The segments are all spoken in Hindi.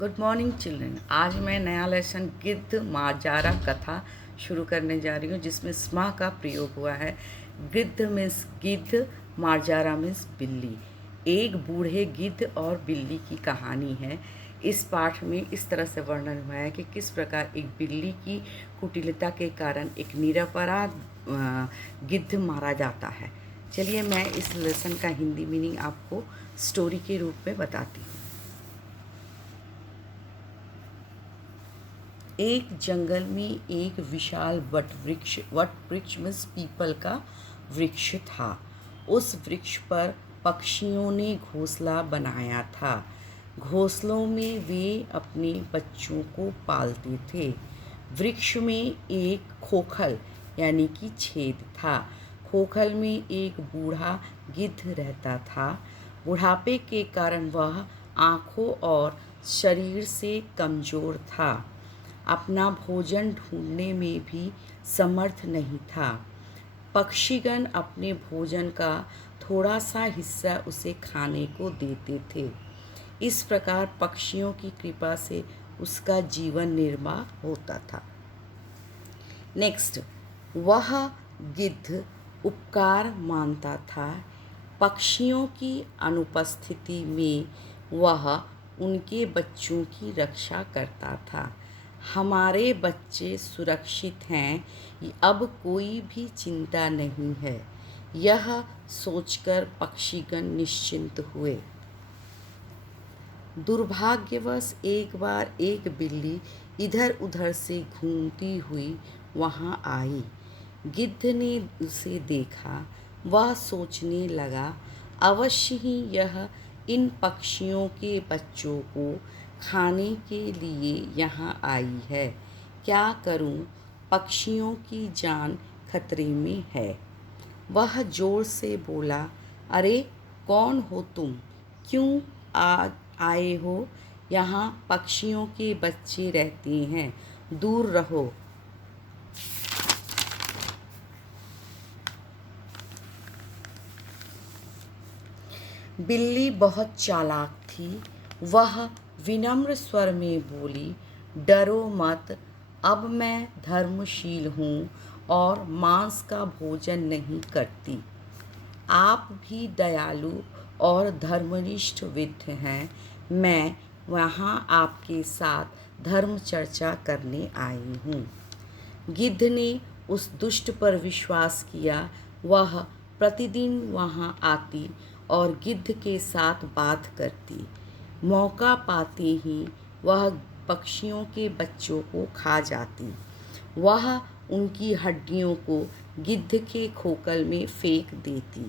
Good morning children. आज मैं नया लेसन गिद्ध माजारा कथा शुरू करने जा रही हूँ जिसमें स्मा का प्रयोग हुआ है। गिद्ध मीन्स गिद्ध, माजारा मीन्स बिल्ली। एक बूढ़े गिद्ध और बिल्ली की कहानी है। इस पाठ में इस तरह से वर्णन हुआ है कि किस प्रकार एक बिल्ली की कुटिलता के कारण एक निरपराध गिद्ध मारा जाता है। चलिए मैं इस लेसन का हिंदी मीनिंग आपको स्टोरी के रूप में बताती हूँ। एक जंगल में एक विशाल वट वृक्ष मीन्स पीपल का वृक्ष था। उस वृक्ष पर पक्षियों ने घोंसला बनाया था। घोंसलों में वे अपने बच्चों को पालते थे। वृक्ष में एक खोखल यानी कि छेद था। खोखल में एक बूढ़ा गिद्ध रहता था। बुढ़ापे के कारण वह आँखों और शरीर से कमज़ोर था। अपना भोजन ढूंढने में भी समर्थ नहीं था। पक्षीगण अपने भोजन का थोड़ा सा हिस्सा उसे खाने को देते थे। इस प्रकार पक्षियों की कृपा से उसका जीवन निर्वाह होता था। नेक्स्ट, वह गिद्ध उपकार मानता था। पक्षियों की अनुपस्थिति में वह उनके बच्चों की रक्षा करता था। हमारे बच्चे सुरक्षित हैं, अब कोई भी चिंता नहीं है, यह सोचकर पक्षीगण निश्चिंत हुए। दुर्भाग्यवश एक बार एक बिल्ली इधर उधर से घूमती हुई वहाँ आई। गिद्ध ने उसे देखा। वह सोचने लगा, अवश्य ही यह इन पक्षियों के बच्चों को खाने के लिए यहाँ आई है। क्या करूँ, पक्षियों की जान खतरे में है। वह जोर से बोला, अरे कौन हो तुम, क्यों आए हो। यहाँ पक्षियों के बच्चे रहते हैं, दूर रहो। बिल्ली बहुत चालाक थी। वह विनम्र स्वर में बोली, डरो मत, अब मैं धर्मशील हूँ और मांस का भोजन नहीं करती। आप भी दयालु और धर्मनिष्ठ विद्ध हैं। मैं वहाँ आपके साथ धर्म चर्चा करने आई हूँ। गिद्ध ने उस दुष्ट पर विश्वास किया। वह प्रतिदिन वहाँ आती और गिद्ध के साथ बात करती। मौका पाते ही वह पक्षियों के बच्चों को खा जाती। वह उनकी हड्डियों को गिद्ध के खोखल में फेंक देती।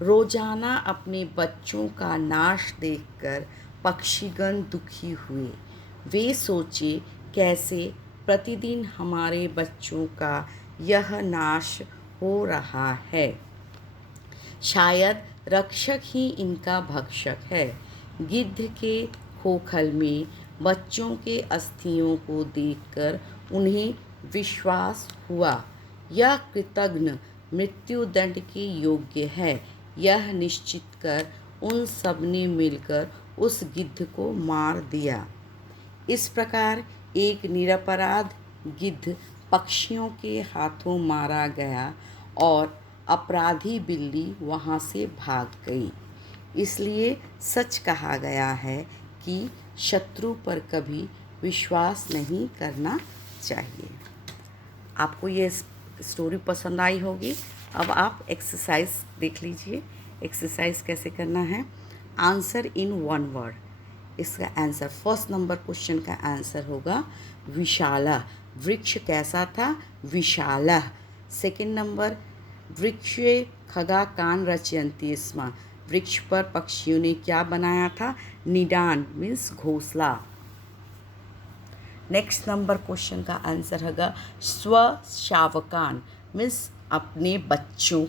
रोजाना अपने बच्चों का नाश देखकर पक्षीगण दुखी हुए। वे सोचे, कैसे प्रतिदिन हमारे बच्चों का यह नाश हो रहा है। शायद रक्षक ही इनका भक्षक है। गिद्ध के खोखल में बच्चों के अस्थियों को देखकर उन्हें विश्वास हुआ, यह कृतघ्न मृत्युदंड के योग्य है। यह निश्चित कर उन सब ने मिलकर उस गिद्ध को मार दिया। इस प्रकार एक निरपराध गिद्ध पक्षियों के हाथों मारा गया और अपराधी बिल्ली वहाँ से भाग गई। इसलिए सच कहा गया है कि शत्रु पर कभी विश्वास नहीं करना चाहिए। आपको ये स्टोरी पसंद आई होगी। अब आप एक्सरसाइज देख लीजिए। एक्सरसाइज कैसे करना है। Answer in one word. इसका आंसर फर्स्ट नंबर क्वेश्चन का आंसर होगा विशाला। वृक्ष कैसा था, विशाला। सेकंड नंबर, वृक्षे खगा कान रचयन्ति स्म। वृक्ष पर पक्षियों ने क्या बनाया था, निडान मीन्स घोंसला। नेक्स्ट नंबर क्वेश्चन का आंसर होगा स्वशावकान मीन्स अपने बच्चों।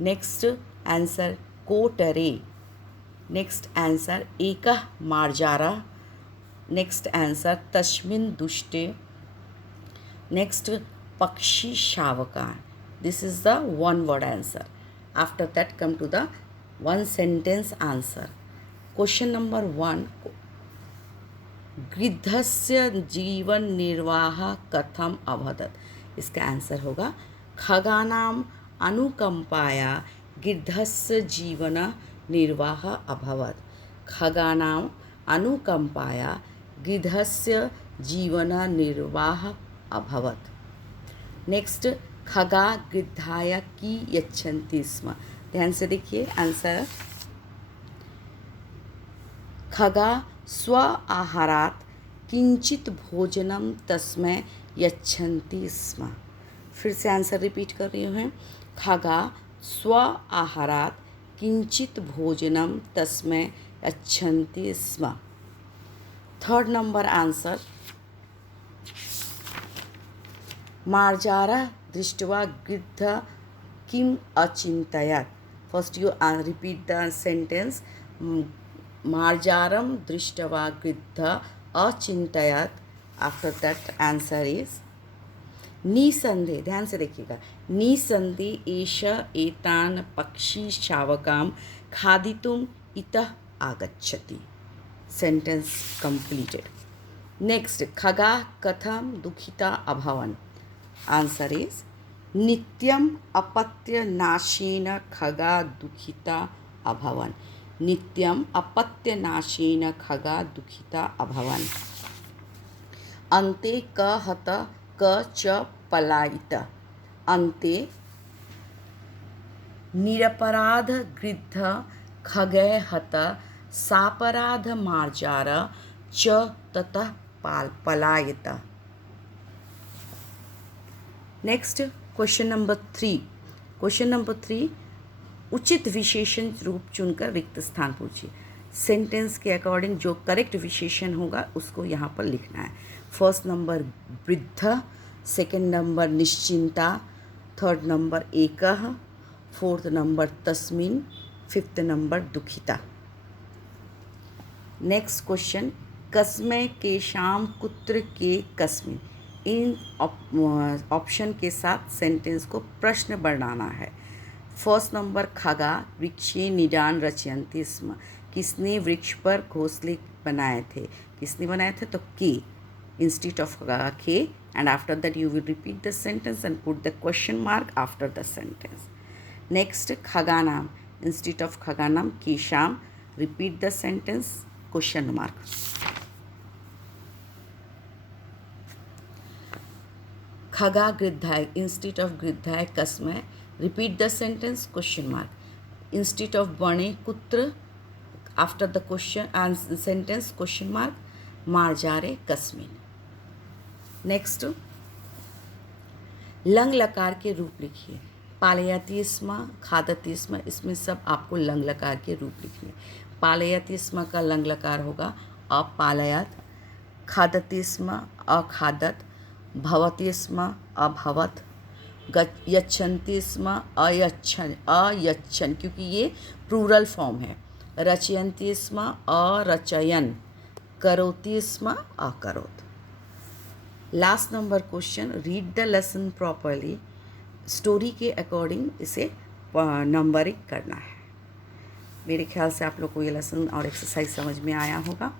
Next answer Kotre. Next answer एकः मार्जारा। नेक्स्ट आंसर तस्मिन् दुष्टे। नेक्स्ट पक्षी शावकान। This is the one word answer. After that come to the one sentence answer. Question number 1. गृद्धस्य जीवन निर्वाह कथम अभवत्। इसका आंसर होगा खगानाम अनुकंपाया गृद्धस्य जीवन निर्वाह अभवत्। खगानाम अनुकंपाया गृद्धस्य जीवन निर्वाह अभवत्। नेक्स्ट, खगा गृद्धाय की यच्छन्ति स्म। ध्यान से देखिए आंसर। खगा स्व आहारात किंचित भोजनम तस्मै यच्छन्ति स्म। फिर से आंसर रिपीट कर रही हूँ। खगा स्व आहारात किंचित भोजनम तस्मै यच्छन्ति स्म। थर्ड नंबर आंसर, मार्जारः दृष्ट्वा गृद्धः किम अचिन्तयत्। First you repeat the sentence. मार्जारं दृष्ट्वा गृद्धः अचिन्तयत्। आफ्टर दैट आंसर इज निसंदेह। ध्यान से देखिएगा। निसंदेह एष एतान् पक्षी शावकां खादितुम् इतः आगच्छति। Sentence completed. नेक्स्ट, खगा कथम दुखिता अभवन्। आंसर इज नित्यम अपत्य नाशेन खगा दुखिता अभवन्। नित्यम अपत्य नाशेन खगा दुखिता अभवन्। अन्ते क हत क च पलायित। अन्ते निरपराध गृद्ध खगै हत सापराध मार्जार च ततः पलायित। Next, question number 3। Question number 3, उचित विशेषण रूप चुनकर रिक्त स्थान पूछिए। सेंटेंस के अकॉर्डिंग जो करेक्ट विशेषण होगा उसको यहाँ पर लिखना है। फर्स्ट नंबर वृद्ध, सेकंड नंबर निश्चिंता, थर्ड नंबर एकः, फोर्थ नंबर तस्मिन्, फिफ्थ नंबर दुखिता। नेक्स्ट क्वेश्चन, कस्मै केशाम कुत्र के कस्मिन्। इन ऑप्शन के साथ सेंटेंस को प्रश्न बनाना है। फर्स्ट नंबर, खगा वृक्षे निडान रचयन्ति स्म। किसने वृक्ष पर घोंसले बनाए थे। किसने बनाए थे, तो के इंस्टेड ऑफ के। And after that you will repeat the sentence and put the question mark after the sentence. Next, खगानाम इंस्टेड ऑफ खगानाम केशाम, repeat the sentence, question mark. खगा गृद्धाय इंस्टेड ऑफ गृद्धाय कस्मै, repeat the sentence, question mark। instead of बणे कुत्र, after the question and sentence question mark, मार्जारे कस्मिन्। नेक्स्ट, लंग लकार के रूप लिखिए। पालयति स्म, खादति स्म, इसमें सब आपको लंग लकार के रूप लिखने। पालयति स्म का लंग लकार होगा अपालयत। खादति स्म अखादत। भवति स्म अभवत। यच्छन्ति स्म अयच्छन क्योंकि ये प्लूरल फॉर्म है। रचयन्ति स्म अरचयन। करोति स्म अकरोत्। Last number question, read the lesson properly. Story के अकॉर्डिंग इसे नंबरिंग करना है। मेरे ख्याल से आप लोग को ये लेसन और एक्सरसाइज समझ में आया होगा।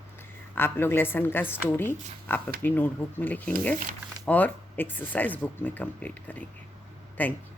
आप लोग लेसन का स्टोरी आप अपनी नोटबुक में लिखेंगे और एक्सरसाइज बुक में कंप्लीट करेंगे। Thank you.